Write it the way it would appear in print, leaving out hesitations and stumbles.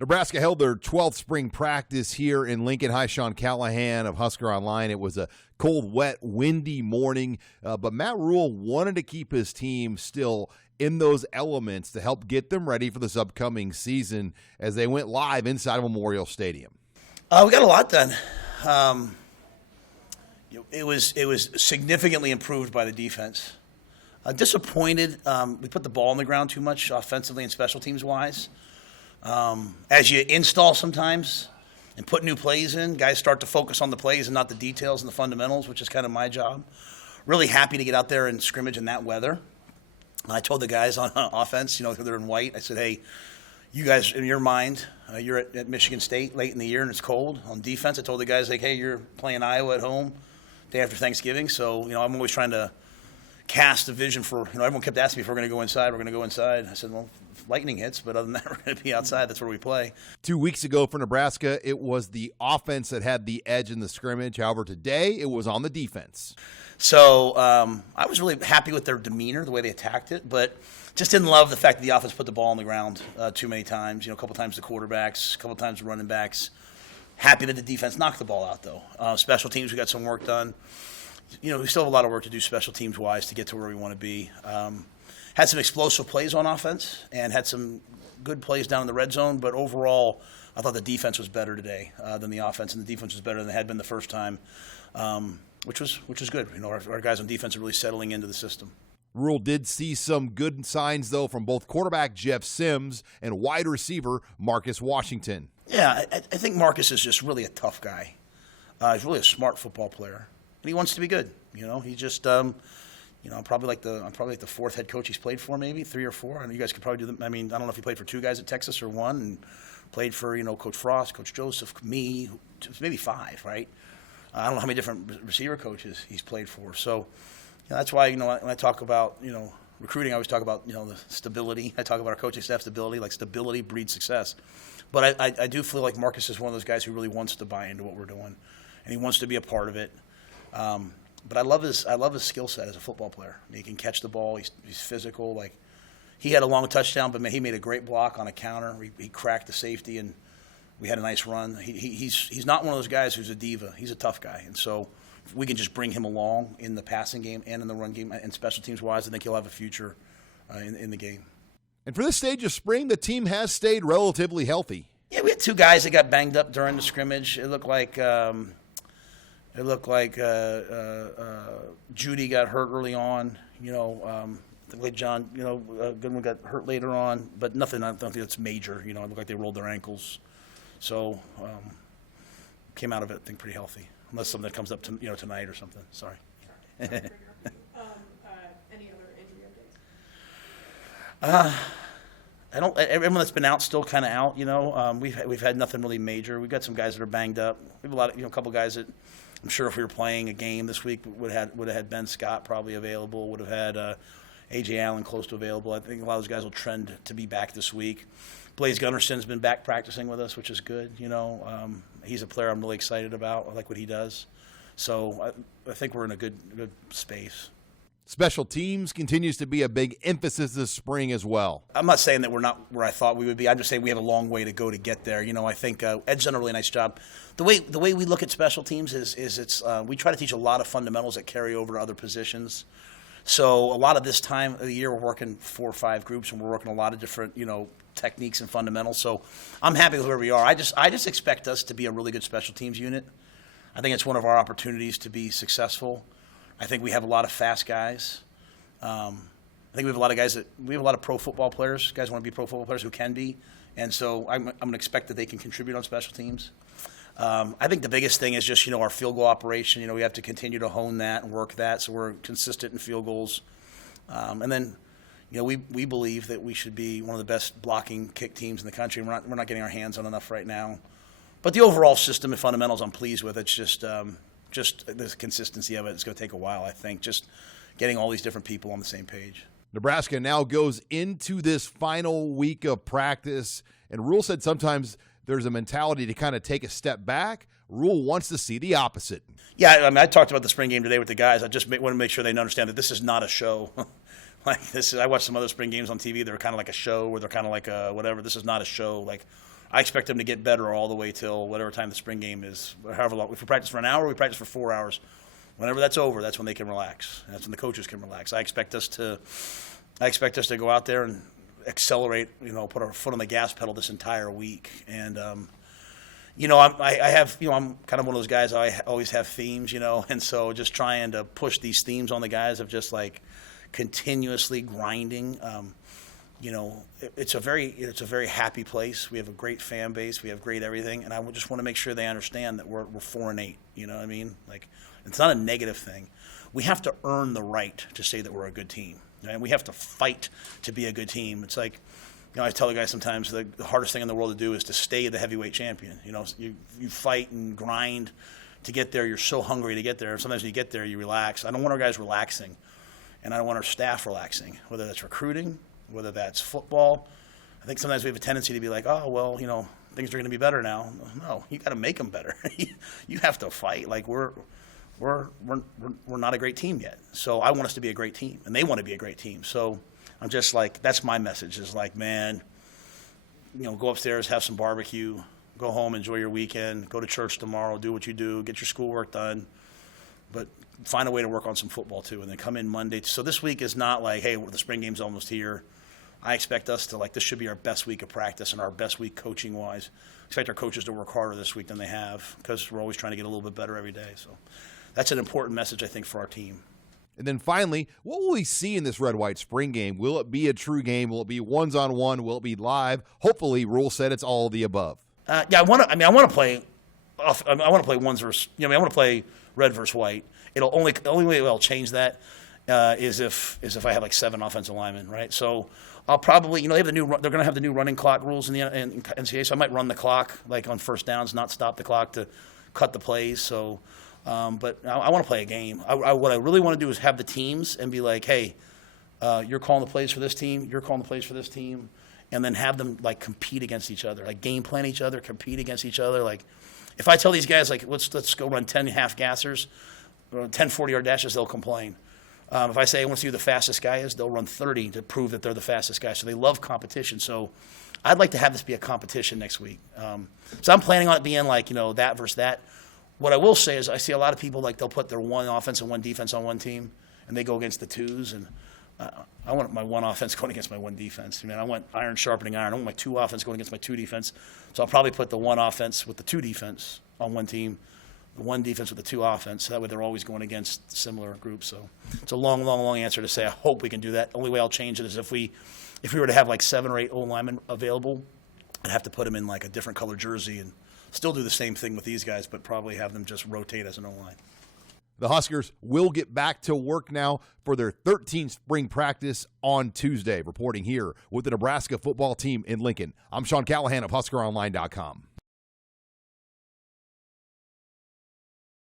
Nebraska held their 12th spring practice here in Lincoln. Hi, Sean Callahan of HuskerOnline. It was a cold, wet, windy morning, but Matt Rule wanted to keep his team still in those elements to help get them ready for this upcoming season as they went live inside of Memorial Stadium. We got a lot done. It was significantly improved by the defense. Disappointed. We put the ball on the ground too much offensively and special teams wise. As you install sometimes and put new plays in, guys start to focus on the plays and not the details and the fundamentals, which is kind of my job. Really happy to get out there and scrimmage in that weather. I told the guys on offense, they're in white. I said, hey, you guys, in your mind, you're at Michigan State late in the year and it's cold. On defense, I told the guys, hey, you're playing Iowa at home day after Thanksgiving. So, I'm always trying to cast a vision for, everyone kept asking me if we're going to go inside, we're going to go inside. I said, well, if lightning hits, but other than that, we're going to be outside. That's where we play. 2 weeks ago for Nebraska, it was the offense that had the edge in the scrimmage. However, today it was on the defense. So I was really happy with their demeanor, the way they attacked it, but just didn't love the fact that the offense put the ball on the ground too many times. A couple times the quarterbacks, a couple times the running backs. Happy that the defense knocked the ball out, though. Special teams, we got some work done. We still have a lot of work to do special teams-wise to get to where we want to be. Had some explosive plays on offense and had some good plays down in the red zone, but overall I thought the defense was better today than the offense, and the defense was better than it had been the first time, which was good. Our guys on defense are really settling into the system. Rule did see some good signs, though, from both quarterback Jeff Sims and wide receiver Marcus Washington. Yeah, I think Marcus is just really a tough guy. He's really a smart football player, and he wants to be good. He just, I'm probably like the fourth head coach he's played for, maybe 3 or 4. I know you guys could probably do them. I don't know if he played for 2 guys at Texas or 1, and played for Coach Frost, Coach Joseph, me, maybe 5, right? I don't know how many different receiver coaches he's played for. So that's why when I talk about recruiting, I always talk about the stability. I talk about our coaching staff stability. Like, stability breeds success. But I do feel like Marcus is one of those guys who really wants to buy into what we're doing, and he wants to be a part of it. But I love his skill set as a football player. He can catch the ball. He's physical. Like, he had a long touchdown, but he made a great block on a counter. He cracked the safety, and we had a nice run. He's not one of those guys who's a diva. He's a tough guy, and so if we can just bring him along in the passing game and in the run game and special teams wise, I think he'll have a future in the game. And for this stage of spring, the team has stayed relatively healthy. Yeah, we had 2 guys that got banged up during the scrimmage. It looked like Judy got hurt early on. The late John, Goodwin got hurt later on, but nothing. I don't think that's major. It looked like they rolled their ankles, so came out of it, I think, pretty healthy. Unless something that comes up tonight or something. Sorry. Any other injury updates? Everyone that's been out still kind of out. We've had nothing really major. We've got some guys that are banged up. We have a couple guys that I'm sure if we were playing a game this week would have had Ben Scott probably available. Would have had A.J. Allen close to available. I think a lot of those guys will trend to be back this week. Blaze Gunnarson's been back practicing with us, which is good. He's a player I'm really excited about. I like what he does. So I think we're in a good space. Special teams continues to be a big emphasis this spring as well. I'm not saying that we're not where I thought we would be. I'm just saying we have a long way to go to get there. I think Ed's done a really nice job. The way we look at special teams is it's we try to teach a lot of fundamentals that carry over to other positions. So a lot of this time of the year we're working 4 or 5 groups, and we're working a lot of different techniques and fundamentals. So I'm happy with where we are. I just expect us to be a really good special teams unit. I think it's one of our opportunities to be successful. I think we have a lot of fast guys. I think we have a lot of pro football players. Guys want to be pro football players who can be, and so I'm going to expect that they can contribute on special teams. I think the biggest thing is just our field goal operation. We have to continue to hone that and work that so we're consistent in field goals. And then we believe that we should be one of the best blocking kick teams in the country. We're not getting our hands on enough right now. But the overall system and fundamentals I'm pleased with. It's just the consistency of it. It's going to take a while, I think, just getting all these different people on the same page. Nebraska now goes into this final week of practice, and Rule said sometimes there's a mentality to kind of take a step back. Rule wants to see the opposite. Yeah, I talked about the spring game today with the guys. I just want to make sure they understand that this is not a show. I watched some other spring games on TV. They're kind of like a show, where they're kind of like a whatever. This is not a show. Like, I expect them to get better all the way till whatever time the spring game is, however long. If we practice for an hour, we practice for 4 hours. Whenever that's over, that's when they can relax. That's when the coaches can relax. I expect us to go out there and accelerate, put our foot on the gas pedal this entire week. And, I'm kind of one of those guys, I always have themes, and so just trying to push these themes on the guys of just like continuously grinding. It's a very happy place. We have a great fan base. We have great everything. And I just want to make sure they understand that we're 4-8. You know what I mean? Like, it's not a negative thing. We have to earn the right to say that we're a good team. And we have to fight to be a good team. It's like, I tell the guys sometimes the hardest thing in the world to do is to stay the heavyweight champion. You fight and grind to get there. You're so hungry to get there. Sometimes when you get there, you relax. I don't want our guys relaxing, and I don't want our staff relaxing, whether that's recruiting, whether that's football. I think sometimes we have a tendency to be like, oh, well, things are going to be better now. No, you got to make them better. You have to fight. Like, we're not a great team yet. So I want us to be a great team, and they want to be a great team. So I'm just like, that's my message is like, man, go upstairs, have some barbecue, go home, enjoy your weekend, go to church tomorrow, do what you do, get your schoolwork done, but find a way to work on some football too, and then come in Monday. So this week is not like, hey, the spring game's almost here. I expect us to, this should be our best week of practice and our best week coaching-wise. Expect our coaches to work harder this week than they have because we're always trying to get a little bit better every day. So that's an important message, I think, for our team. And then finally, what will we see in this red-white spring game? Will it be a true game? Will it be ones-on-one? Will it be live? Hopefully, Rule said it's all of the above. I want to play. I want to play ones versus. I want to play red versus white. The only way it'll change that is if I have like 7 offensive linemen, right? So I'll probably, they have they're going to have the new running clock rules in the NCAA. So I might run the clock like on first downs, not stop the clock to cut the plays. So. But I want to play a game. What I really want to do is have the teams and be like, hey, you're calling the plays for this team, you're calling the plays for this team, and then have them like compete against each other, like game plan each other, compete against each other. Like if I tell these guys like let's go run 10 half gassers, or 10 40-yard dashes, they'll complain. If I say I want to see who the fastest guy is, they'll run 30 to prove that they're the fastest guy. So they love competition. So I'd like to have this be a competition next week. So I'm planning on it being like that versus that. What I will say is I see a lot of people, like, they'll put their one offense and one defense on one team, and they go against the twos. And I want my one offense going against my one defense. I want iron sharpening iron. I want my 2 offense going against my 2 defense. So I'll probably put the one offense with the 2 defense on one team, the one defense with the 2 offense. So that way they're always going against similar groups. So it's a long answer to say I hope we can do that. The only way I'll change it is if we were to have like 7 or 8 O-linemen available, I'd have to put them in like a different color jersey and still do the same thing with these guys, but probably have them just rotate as an O-line. The Huskers will get back to work now for their 13th spring practice on Tuesday. Reporting here with the Nebraska football team in Lincoln, I'm Sean Callahan of HuskerOnline.com.